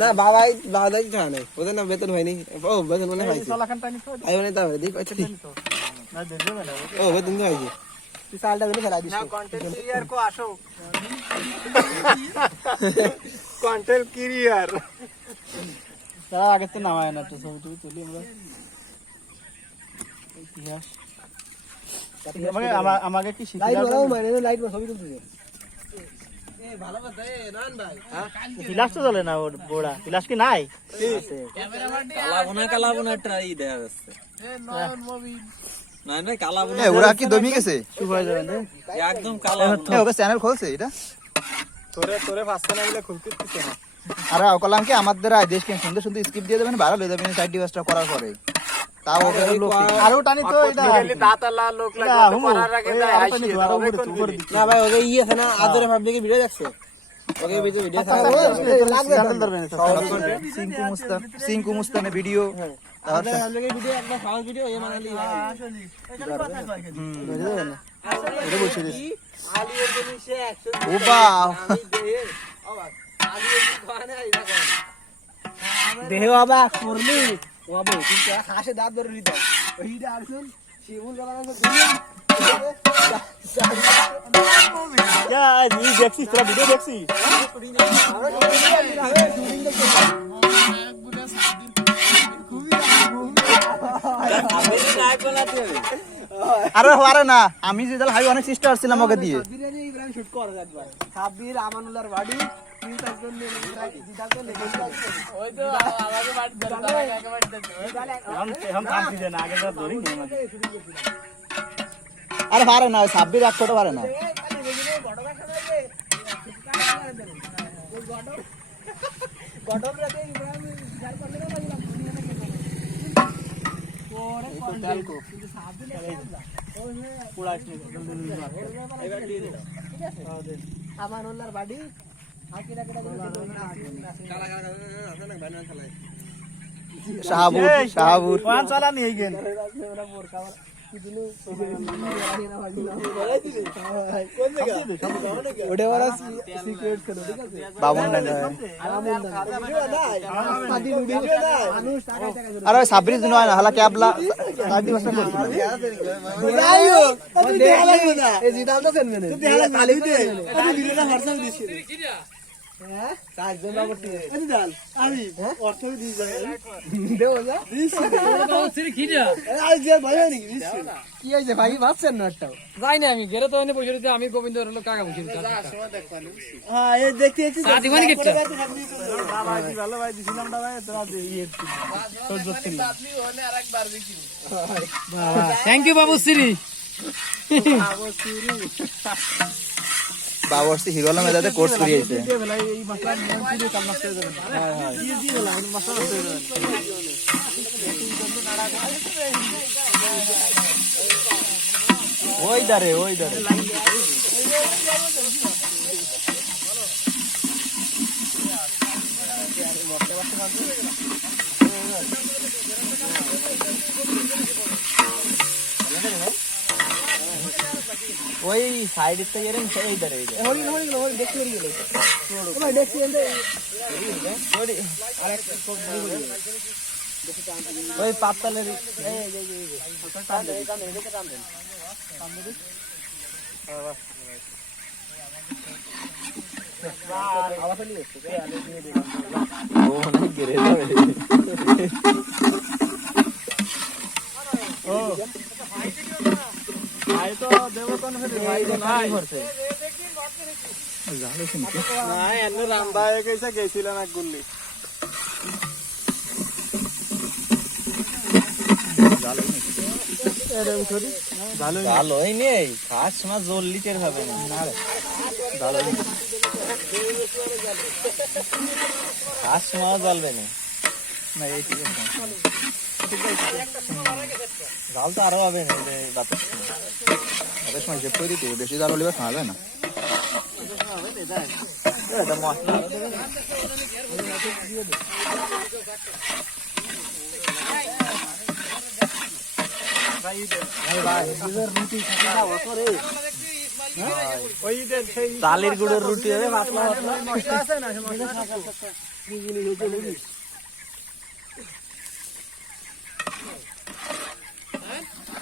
না বাবাই বাবাই খাওয়া নাই ওদের না বেতন হয়নি ও বেতন মনে হয়েছে আই মানে তাও দেখ আচ্ছা ঠিক ও বেতন তো হয়েছে তুই সালটা বেলে ফেলা দিস না কন্টেন্ট ক্রিয়েটর কো আসো কন্টেন্ট ক্রিয়েটর তারা আগে তো নামায় না তো ছবি টবি তুলি আমরা ইতিহাস আমাকে কি শিখা লাইট বলাও মানে লাইট ছবি তুলতে ভালো কথা এ রান ভাই ফ্ল্যাশ তো চলে না ওর বড়া ফ্ল্যাশ কি নাই কালাবোনা ট্রাই দেয়া যাচ্ছে না কালাবোনা ওরা কি দমি গেছে শুভ হয়ে যাবে একদম কালাবোনা ওকে চ্যানেল খুলছে এটা তোরে ফাস্ট না বলে খুলতে দিতে না আরে কলাম কি আমাদের দেশ কে সুন্দর সুন্দর স্কিপ দিয়ে দেবেন ভালো হয়ে যাবে সাইড ডিভাইসটা করার পরে তাও ওকে লোক আরো টানি তো এটা দাতালা লোক লাগবে করার আগে না ভাই ওকে ই আছে না আদরে পাবলিকে ভিডিও দেখছো ওকে ভিডিও লাগবে সিংকু মুস্তানে ভিডিও তাহলে পাবলিকে ভিডিও একটা ফাউল ভিডিও এ মানালি ভাই এটা বলছিস আলিয়ের জিনিস 100 ও বাহ আলিয়ের খানে আইবা দেহ বাবা করলি বাবু কিন্তু হাসে দাঁত ধরে নিতে ওইটা আসুন শিমুল গালানো দেখছি তোরা ভিডিও দেখছি আরে আরে না আমি যে হাই অনেক চেষ্টা করছিলাম ওকে দিয়ে বিরিয়ানি ইব্রাহিম শুট করে একবার সাব্বির আমানুল্লাহর বাড়ি 3000 জন নিয়ে জিদাকে লেগে ওই তো আমাকে বাড়ি ধরে একে বাড়ি দিতে हम থামছি না আগে যা ধরি না আরে পারে না সাব্বির এক ছোট পারে না গটক রাতে ইব্রাহিম যার করলে না লাগলাম ওরে কলকো কিন্তু সাব্বির পুরাস নি এবার দিয়ে দে আমানুল্লাহর বাড়ি আকিরা কেটা কালা কালা না বানান খেলায় শাহাবুর পাঁচ চালা নিয়ে গেল ওরা মোর খাবার কিদিনো ওটা ওরা সিক্রেট ছিল ঠিক আছে বাবন না আদি ভিডিও মানুষ টাকা টাকা আরে সাব্বির দিন হয় না হালা ক্যাবলা সাইড বসে যাইও তুই দেখা লাগবে না এই জিদালটা সেন মেনে তুই দেখা লাগবে খালি দে তুই ভিডিওটা হোয়াটসঅ্যাপে দিছিস হ্যাঁ কাজ দেবা করতে এই জিদাল আমি অর্থ দি যাই দেও যা দিছি সিরি কি যা আজ যে ভাই নাকি দিছি কি হইছে ভাই ভাবছেন না একটাও যাই না আমি গেরে তো এনে পয়সা দিতে আমি গোবিন্দ হলো কাকা বসে দিতে হ্যাঁ এই দেখতে দেখতে সাথী মানে কিচ্ছা ভালো ভাই দিছিলাম না ভাই তোরা thank you Babu Shri বাবরসি hero Alam এদাতে course করিয়েছে এই মশলা নিয়ম করে কাম নষ্ট হয়ে যাবে হ্যাঁ হ্যাঁ জি বলা মশলা নষ্ট হয়ে যাবে ওই দারে ওই সাইড থেকে এরম এই দারে হরি দেখতে হরি গেল ওই দেখতে এন্ড আর একটা ওই পাতালের ভাই তো দেব কোন ভাই ভাই করছে না এনে রাম ভাই কইছে গেছিলাম এক গুল্লি ভালোই নেই খাস মাছ জললি টের হবে না খাস মাছ জ্বলবে না জাল তো আরো হবে না বাতাস সময় করে দিতে বেশি জাল হলে খাওয়া যায় না ওই ঈদের সেই চালের গুঁড়োর রুটি হবে পাতলা পাতলা। মশলা আছে না সে মশলা